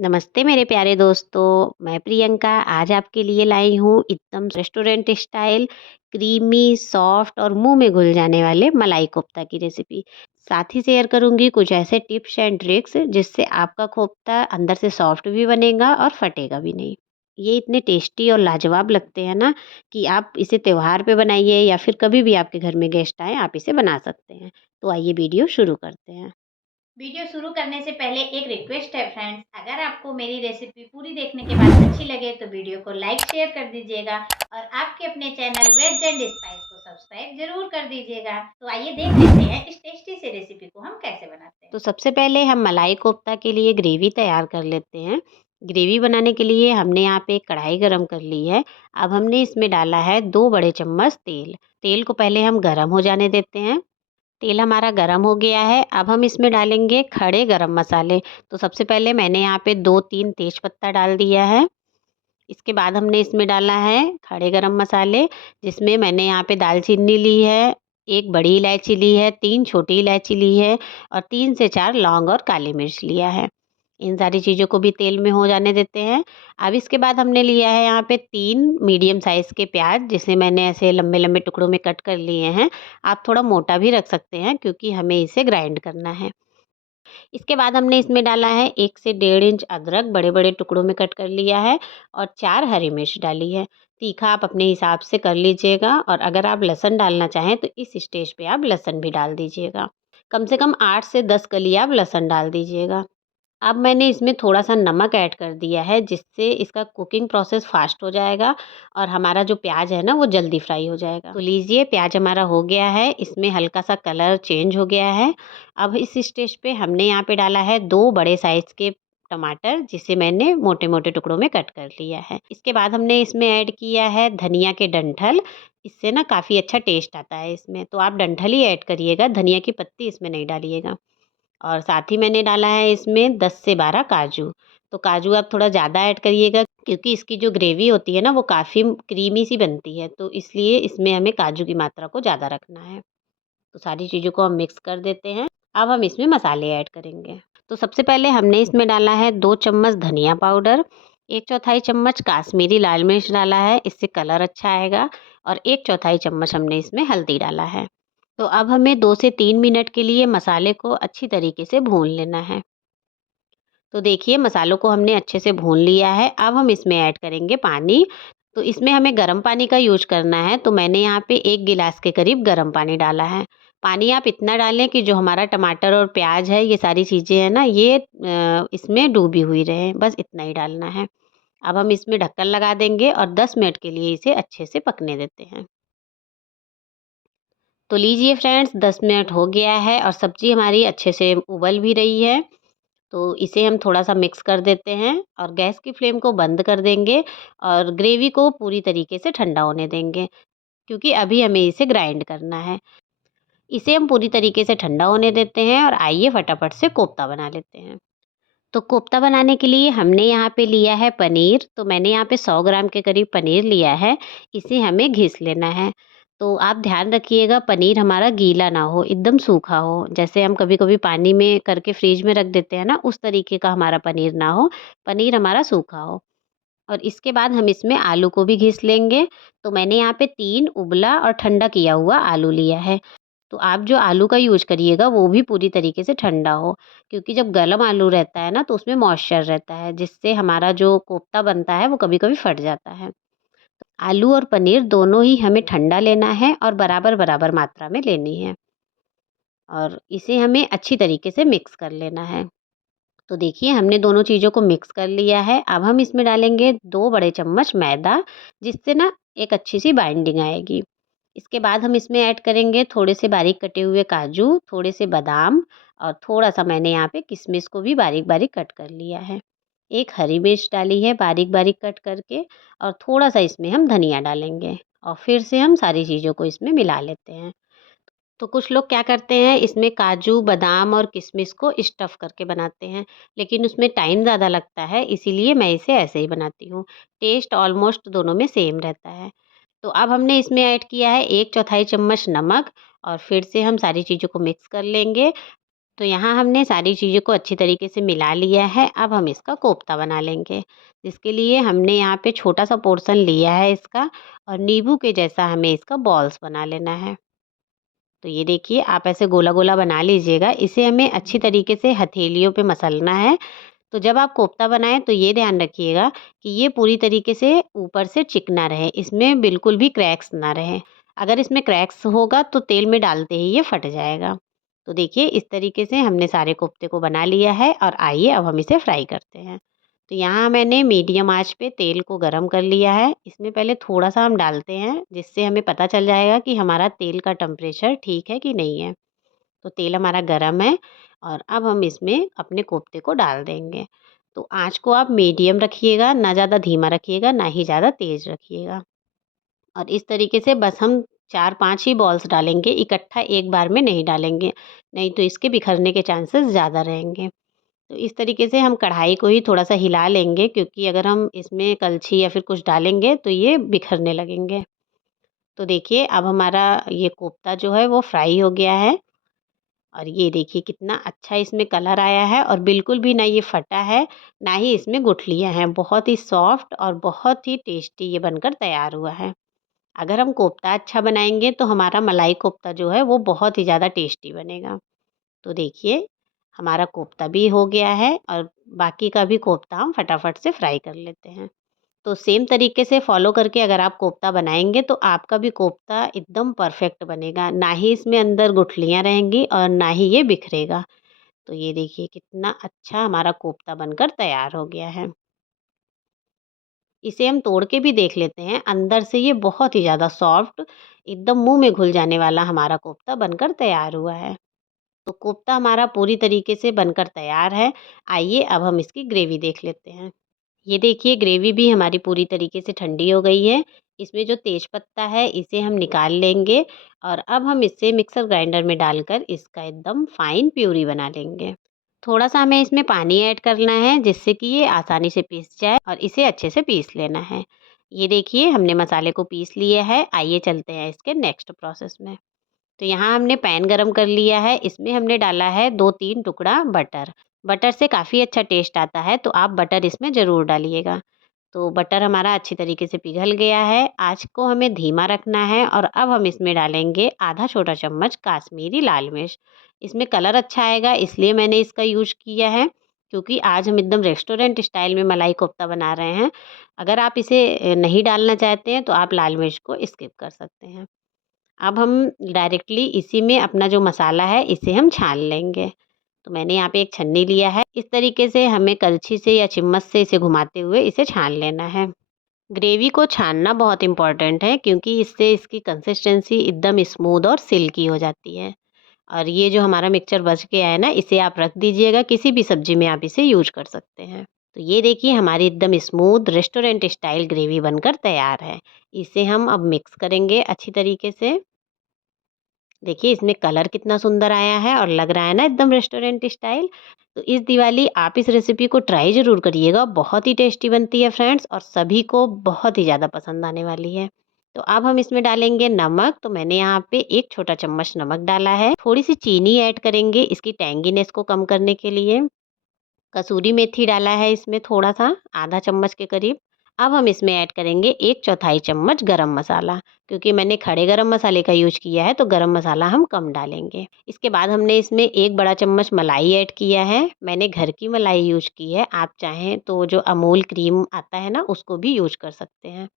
नमस्ते मेरे प्यारे दोस्तों, मैं प्रियंका आज आपके लिए लाई हूँ एकदम रेस्टोरेंट स्टाइल क्रीमी सॉफ्ट और मुंह में घुल जाने वाले मलाई कोफ्ता की रेसिपी। साथ ही शेयर करूंगी कुछ ऐसे टिप्स एंड ट्रिक्स जिससे आपका कोफ्ता अंदर से सॉफ्ट भी बनेगा और फटेगा भी नहीं। ये इतने टेस्टी और लाजवाब लगते हैं ना कि आप इसे त्योहार पे बनाइए या फिर कभी भी आपके घर में गेस्ट आए आप इसे बना सकते हैं। तो आइए वीडियो शुरू करते हैं। वीडियो शुरू करने से पहले एक रिक्वेस्ट है फ्रेंड्स, अगर आपको मेरी रेसिपी पूरी देखने के बाद अच्छी लगे तो वीडियो को लाइक शेयर कर दीजिएगा और आपके अपने चैनल वेज एंड स्पाइस को सब्सक्राइब जरूर कर दीजिएगा। तो आइए देख लेते हैं इस टेस्टी से रेसिपी को हम कैसे बनाते हैं। तो सबसे पहले हम मलाई कोफ्ता के लिए ग्रेवी तैयार कर लेते हैं। ग्रेवी बनाने के लिए हमने यहाँ पे एक कढ़ाई गरम कर ली है। अब हमने इसमें डाला है 2 बड़े चम्मच तेल। तेल को पहले हम गरम हो जाने देते हैं। तेल हमारा गरम हो गया है। अब हम इसमें डालेंगे खड़े गरम मसाले। तो सबसे पहले मैंने यहाँ पे 2-3 तेज पत्ता डाल दिया है। इसके बाद हमने इसमें डाला है खड़े गरम मसाले, जिसमें मैंने यहाँ पे दालचीनी ली है, 1 बड़ी इलायची ली है, 3 छोटी इलायची ली है और 3 से 4 लौंग और काली मिर्च लिया है। इन सारी चीज़ों को भी तेल में हो जाने देते हैं। अब इसके बाद हमने लिया है यहाँ पे 3 मीडियम साइज़ के प्याज, जिसे मैंने ऐसे लंबे-लंबे टुकड़ों में कट कर लिए हैं। आप थोड़ा मोटा भी रख सकते हैं क्योंकि हमें इसे ग्राइंड करना है। इसके बाद हमने इसमें डाला है 1 से 1.5 इंच अदरक बड़े-बड़े टुकड़ों में कट कर लिया है और 4 हरी मिर्च डाली है। तीखा आप अपने हिसाब से कर लीजिएगा और अगर आप लहसुन डालना चाहें तो इस स्टेज पे आप लहसुन भी डाल दीजिएगा। कम से कम 8 से 10 कली आप लहसुन डाल दीजिएगा। अब मैंने इसमें थोड़ा-सा नमक ऐड कर दिया है, जिससे इसका कुकिंग प्रोसेस फ़ास्ट हो जाएगा और हमारा जो प्याज है ना वो जल्दी फ्राई हो जाएगा। तो लीजिए प्याज हमारा हो गया है, इसमें हल्का-सा कलर चेंज हो गया है। अब इस स्टेज पे हमने यहाँ पे डाला है 2 बड़े साइज़ के टमाटर, जिसे मैंने मोटे-मोटे टुकड़ों में कट कर लिया है। इसके बाद हमने इसमें ऐड किया है धनिया के डंठल, इससे ना काफ़ी अच्छा टेस्ट आता है इसमें, तो आप डंठल ही ऐड करिएगा, धनिया की पत्ती इसमें नहीं डालिएगा। और साथ ही मैंने डाला है इसमें 10 से 12 काजू। तो काजू आप थोड़ा ज़्यादा ऐड करिएगा क्योंकि इसकी जो ग्रेवी होती है ना वो काफ़ी क्रीमी सी बनती है, तो इसलिए इसमें हमें काजू की मात्रा को ज़्यादा रखना है। तो सारी चीज़ों को हम मिक्स कर देते हैं। अब हम इसमें मसाले ऐड करेंगे। तो सबसे पहले हमने इसमें डाला है 2 चम्मच धनिया पाउडर, 1/4 चम्मच काश्मीरी लाल मिर्च डाला है, इससे कलर अच्छा आएगा और 1/4 चम्मच हमने इसमें हल्दी डाला है। तो अब हमें 2 से 3 मिनट के लिए मसाले को अच्छी तरीके से भून लेना है। तो देखिए मसालों को हमने अच्छे से भून लिया है। अब हम इसमें ऐड करेंगे पानी। तो इसमें हमें गर्म पानी का यूज़ करना है, तो मैंने यहाँ पे 1 गिलास के करीब गर्म पानी डाला है। पानी आप इतना डालें कि जो हमारा टमाटर और प्याज है, ये सारी चीज़ें हैं ना, ये इसमें डूबी हुई रहें, बस इतना ही डालना है। अब हम इसमें ढक्कन लगा देंगे और 10 मिनट के लिए इसे अच्छे से पकने देते हैं। तो लीजिए फ्रेंड्स 10 मिनट हो गया है और सब्ज़ी हमारी अच्छे से उबल भी रही है। तो इसे हम थोड़ा-सा मिक्स कर देते हैं और गैस की फ्लेम को बंद कर देंगे और ग्रेवी को पूरी तरीके से ठंडा होने देंगे, क्योंकि अभी हमें इसे ग्राइंड करना है। इसे हम पूरी तरीके से ठंडा होने देते हैं और आइए फटाफट से कोफ्ता बना लेते हैं। तो कोफ्ता बनाने के लिए हमने यहाँ पे लिया है पनीर, तो मैंने यहाँ पे 100 ग्राम के करीब पनीर लिया है, इसे हमें घिस लेना है। तो आप ध्यान रखिएगा पनीर हमारा गीला ना हो, एकदम सूखा हो। जैसे हम कभी-कभी पानी में करके फ्रिज में रख देते हैं ना, उस तरीके का हमारा पनीर ना हो, पनीर हमारा सूखा हो। और इसके बाद हम इसमें आलू को भी घिस लेंगे। तो मैंने यहाँ पे 3 उबला और ठंडा किया हुआ आलू लिया है। तो आप जो आलू का यूज़ करिएगा वो भी पूरी तरीके से ठंडा हो, क्योंकि जब गरम आलू रहता है ना तो उसमें मॉइस्चर रहता है, जिससे हमारा जो कोफ्ता बनता है वो कभी-कभी फट जाता है। आलू और पनीर दोनों ही हमें ठंडा लेना है और बराबर-बराबर मात्रा में लेनी है और इसे हमें अच्छी तरीके से मिक्स कर लेना है। तो देखिए हमने दोनों चीज़ों को मिक्स कर लिया है। अब हम इसमें डालेंगे 2 बड़े चम्मच मैदा, जिससे ना एक अच्छी-सी बाइंडिंग आएगी। इसके बाद हम इसमें ऐड करेंगे थोड़े से बारीक कटे हुए काजू, थोड़े से बादाम और थोड़ा-सा मैंने यहाँ पे किशमिश को भी बारीक-बारीक कट कर लिया है। एक हरी मिर्च डाली है बारीक-बारीक कट करके और थोड़ा-सा इसमें हम धनिया डालेंगे और फिर से हम सारी चीज़ों को इसमें मिला लेते हैं। तो कुछ लोग क्या करते हैं इसमें काजू, बादाम और किशमिश को स्टफ़ करके बनाते हैं, लेकिन उसमें टाइम ज़्यादा लगता है, इसीलिए मैं इसे ऐसे ही बनाती हूँ। टेस्ट ऑलमोस्ट दोनों में सेम रहता है। तो अब हमने इसमें ऐड किया है 1/4 चम्मच नमक और फिर से हम सारी चीज़ों को मिक्स कर लेंगे। तो यहाँ हमने सारी चीज़ों को अच्छी तरीके से मिला लिया है। अब हम इसका कोफ्ता बना लेंगे, जिसके लिए हमने यहाँ पे छोटा-सा पोर्शन लिया है इसका, और नींबू के जैसा हमें इसका बॉल्स बना लेना है। तो ये देखिए, आप ऐसे गोला-गोला बना लीजिएगा। इसे हमें अच्छी तरीके से हथेलियों पे मसलना है। तो जब आप कोफ्ता बनाएँ तो ये ध्यान रखिएगा कि ये पूरी तरीके से ऊपर से चिकना रहे, इसमें बिल्कुल भी क्रैक्स ना रहें। अगर इसमें क्रैक्स होगा तो तेल में डालते ही ये फट जाएगा। तो देखिए, इस तरीके से हमने सारे कोफ्ते को बना लिया है, और आइए अब हम इसे फ्राई करते हैं। तो यहाँ मैंने मीडियम आँच पे तेल को गरम कर लिया है। इसमें पहले थोड़ा-सा हम डालते हैं, जिससे हमें पता चल जाएगा कि हमारा तेल का टेम्परेचर ठीक है कि नहीं है। तो तेल हमारा गरम है, और अब हम इसमें अपने कोफ्ते को डाल देंगे। तो आँच को आप मीडियम रखिएगा, ना ज़्यादा धीमा रखिएगा, ना ही ज़्यादा तेज़ रखिएगा। और इस तरीके से बस हम 4-5 ही बॉल्स डालेंगे, इकट्ठा एक बार में नहीं डालेंगे, नहीं तो इसके बिखरने के चांसेस ज़्यादा रहेंगे। तो इस तरीके से हम कढ़ाई को ही थोड़ा-सा हिला लेंगे, क्योंकि अगर हम इसमें कलछी या फिर कुछ डालेंगे तो ये बिखरने लगेंगे। तो देखिए, अब हमारा ये कोफ्ता जो है वो फ्राई हो गया है, और ये देखिए कितना अच्छा इसमें कलर आया है, और बिल्कुल भी ना ये फटा है, ना ही इसमें गुठलियाँ हैं। बहुत ही सॉफ्ट और बहुत ही टेस्टी ये बनकर तैयार हुआ है। अगर हम कोफ्ता अच्छा बनाएँगे तो हमारा मलाई कोफ्ता जो है वो बहुत ही ज़्यादा टेस्टी बनेगा। तो देखिए, हमारा कोफ्ता भी हो गया है, और बाकी का भी कोफ्ता हम फटाफट से फ्राई कर लेते हैं। तो सेम तरीके से फ़ॉलो करके अगर आप कोफ्ता बनाएँगे तो आपका भी कोफ्ता एकदम परफ़ेक्ट बनेगा। ना ही इसमें अंदर गुठलियाँ रहेंगी, और ना ही ये बिखरेगा। तो ये देखिए कितना अच्छा हमारा कोफ्ता बनकर तैयार हो गया है। इसे हम तोड़ के भी देख लेते हैं। अंदर से ये बहुत ही ज़्यादा सॉफ्ट, एकदम मुँह में घुल जाने वाला हमारा कोफ्ता बनकर तैयार हुआ है। तो कोफ्ता हमारा पूरी तरीके से बनकर तैयार है। आइए अब हम इसकी ग्रेवी देख लेते हैं। ये देखिए, ग्रेवी भी हमारी पूरी तरीके से ठंडी हो गई है। इसमें जो तेज पत्ता है इसे हम निकाल लेंगे, और अब हम इसे मिक्सर ग्राइंडर में डालकर इसका एकदम फाइन प्यूरी बना लेंगे। थोड़ा-सा हमें इसमें पानी ऐड करना है, जिससे कि ये आसानी से पीस जाए, और इसे अच्छे से पीस लेना है। ये देखिए, हमने मसाले को पीस लिया है। आइए चलते हैं इसके नेक्स्ट प्रोसेस में। तो यहाँ हमने पैन गरम कर लिया है, इसमें हमने डाला है 2-3 टुकड़ा बटर। बटर से काफ़ी अच्छा टेस्ट आता है, तो आप बटर इसमें ज़रूर डालिएगा। तो बटर हमारा अच्छी तरीके से पिघल गया है। आँच को हमें धीमा रखना है, और अब हम इसमें डालेंगे आधा छोटा चम्मच काश्मीरी लाल मिर्च। इसमें कलर अच्छा आएगा, इसलिए मैंने इसका यूज़ किया है, क्योंकि आज हम एकदम रेस्टोरेंट स्टाइल में मलाई कोफ्ता बना रहे हैं। अगर आप इसे नहीं डालना चाहते हैं तो आप लाल मिर्च को स्किप कर सकते हैं। अब हम डायरेक्टली इसी में अपना जो मसाला है इसे हम छान लेंगे। तो मैंने यहाँ पे एक छन्नी लिया है। इस तरीके से हमें कलछी से या चम्मच से इसे घुमाते हुए इसे छान लेना है। ग्रेवी को छानना बहुत इम्पोर्टेंट है, क्योंकि इससे इसकी कंसिस्टेंसी एकदम स्मूथ और सिल्की हो जाती है। और ये जो हमारा मिक्सचर बच गया है ना, इसे आप रख दीजिएगा, किसी भी सब्जी में आप इसे यूज कर सकते हैं। तो ये देखिए, हमारी एकदम स्मूथ रेस्टोरेंट स्टाइल ग्रेवी बनकर तैयार है। इसे हम अब मिक्स करेंगे अच्छी तरीके से। देखिए, इसमें कलर कितना सुंदर आया है, और लग रहा है ना एकदम रेस्टोरेंट स्टाइल। तो इस दिवाली आप इस रेसिपी को ट्राई ज़रूर करिएगा, बहुत ही टेस्टी बनती है फ्रेंड्स, और सभी को बहुत ही ज़्यादा पसंद आने वाली है। तो अब हम इसमें डालेंगे नमक। तो मैंने यहाँ पे 1 छोटा चम्मच नमक डाला है। थोड़ी-सी चीनी ऐड करेंगे इसकी टैंगीनेस को कम करने के लिए। कसूरी मेथी डाला है इसमें थोड़ा-सा, आधा चम्मच के करीब। अब हम इसमें ऐड करेंगे 1/4 चम्मच गरम मसाला, क्योंकि मैंने खड़े गरम मसाले का यूज़ किया है, तो गरम मसाला हम कम डालेंगे। इसके बाद हमने इसमें 1 बड़ा चम्मच मलाई ऐड किया है। मैंने घर की मलाई यूज़ की है, आप चाहें तो जो अमूल क्रीम आता है ना, उसको भी यूज़ कर सकते हैं।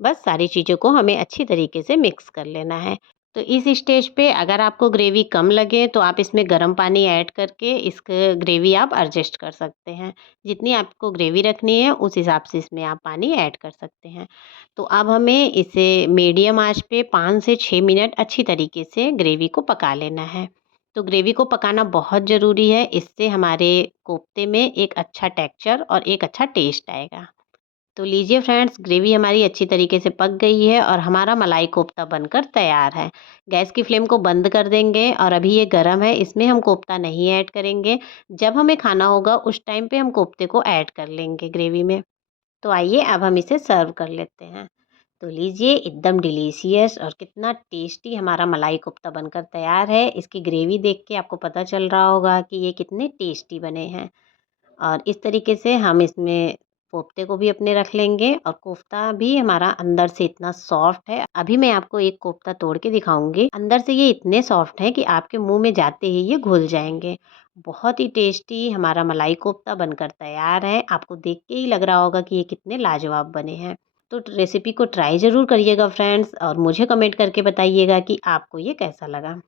बस सारी चीज़ों को हमें अच्छी तरीके से मिक्स कर लेना है। तो इस स्टेज पे अगर आपको ग्रेवी कम लगे तो आप इसमें गर्म पानी ऐड करके इस ग्रेवी आप एडजस्ट कर सकते हैं। जितनी आपको ग्रेवी रखनी है उस हिसाब से इसमें आप पानी ऐड कर सकते हैं। तो अब हमें इसे मीडियम आंच पे 5 से 6 मिनट अच्छी तरीके से ग्रेवी को पका लेना है। तो ग्रेवी को पकाना बहुत ज़रूरी है, इससे हमारे कोफ्ते में एक अच्छा टेक्सचर और एक अच्छा टेस्ट आएगा। तो लीजिए फ्रेंड्स, ग्रेवी हमारी अच्छी तरीके से पक गई है, और हमारा मलाई कोफ्ता बनकर तैयार है। गैस की फ्लेम को बंद कर देंगे, और अभी ये गर्म है, इसमें हम कोफ्ता नहीं ऐड करेंगे। जब हमें खाना होगा उस टाइम पे हम कोफ्ते को ऐड कर लेंगे ग्रेवी में। तो आइए अब हम इसे सर्व कर लेते हैं। तो लीजिए, एकदम डिलीशियस और कितना टेस्टी हमारा मलाई कोफ्ता बनकर तैयार है। इसकी ग्रेवी देख के आपको पता चल रहा होगा कि ये कितने टेस्टी बने हैं। और इस तरीके से हम इसमें कोफ्ते को भी अपने रख लेंगे और कोफ्ता भी हमारा अंदर से इतना सॉफ्ट है। अभी मैं आपको एक कोफ्ता तोड़ के दिखाऊंगी। अंदर से ये इतने सॉफ्ट हैं कि आपके मुंह में जाते ही ये घुल जाएंगे। बहुत ही टेस्टी हमारा मलाई कोफ्ता बनकर तैयार है। आपको देख के ही लग रहा होगा कि ये कितने लाजवाब बने हैं। तो रेसिपी को ट्राई ज़रूर करिएगा फ्रेंड्स, और मुझे कमेंट करके बताइएगा कि आपको ये कैसा लगा।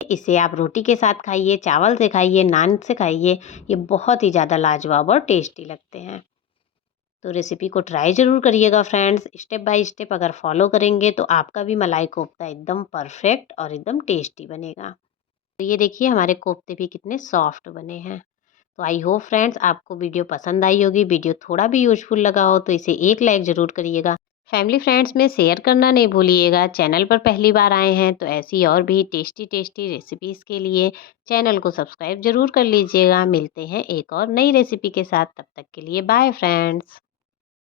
इसे आप रोटी के साथ खाइए, चावल से खाइए, नान से खाइए। ये बहुत ही ज़्यादा लाजवाब और टेस्टी लगते हैं। तो रेसिपी को ट्राई ज़रूर करिएगा फ्रेंड्स। स्टेप बाय स्टेप अगर फॉलो करेंगे तो आपका भी मलाई कोफ्ता एकदम परफेक्ट और एकदम टेस्टी बनेगा। तो ये देखिए, हमारे कोफ्ते भी कितने सॉफ्ट बने हैं। तो आई होप फ्रेंड्स आपको वीडियो पसंद आई होगी। वीडियो थोड़ा भी यूजफुल लगा हो तो इसे एक लाइक ज़रूर करिएगा। फैमिली फ्रेंड्स में शेयर करना नहीं भूलिएगा। चैनल पर पहली बार आए हैं तो ऐसी और भी टेस्टी टेस्टी रेसिपीज़ के लिए चैनल को सब्सक्राइब ज़रूर कर लीजिएगा। मिलते हैं एक और नई रेसिपी के साथ, तब तक के लिए बाय फ्रेंड्स।